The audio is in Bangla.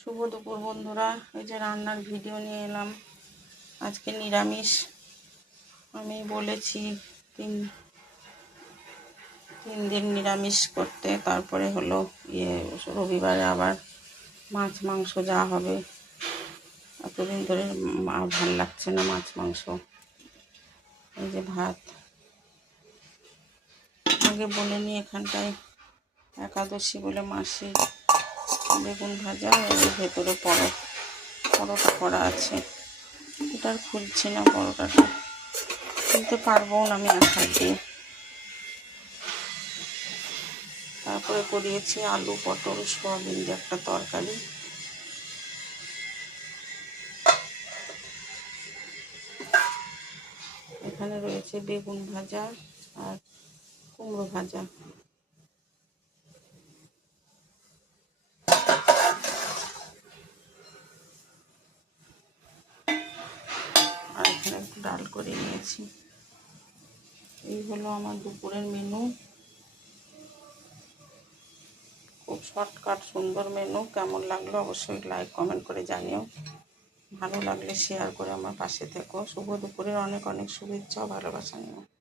শুভ দুপুর বন্ধুরা, এই যে রান্নার ভিডিও নিয়ে এলাম। আজকে নিরামিষ। আমি বলেছি তিন দিন নিরামিষ করতে, তারপরে হলো রবিবারে আবার মাছ মাংস যা হবে। এতদিন ধরে ভাল লাগছে না মাছ মাংস। এই যে ভাত আগে বলে নি, এখানটায় একাদশী বলে মাসি বেগুন ভাজা, এর ভেতরে পরোটা করা আছে। এটা আর খুলছি না, পরোটাটা খুলতে পারবো না আমি এক হাত দিয়ে। তারপরে করিয়েছি আলু পটল সোয়াবিন দিয়ে একটা তরকারি। এখানে রয়েছে বেগুন ভাজা আর কুমড়ো ভাজা। আর এখানে একটু ডাল করে নিয়েছি। এই হলো আমার দুপুরের মেনু। খুব শর্টকাট সুন্দর মেনু। কেমন লাগলো অবশ্যই লাইক কমেন্ট করে জানিও। ভালো লাগলে শেয়ার করে আমার পাশে থেকো। শুভ দুপুরের অনেক অনেক শুভেচ্ছা ও ভালোবাসা নিও।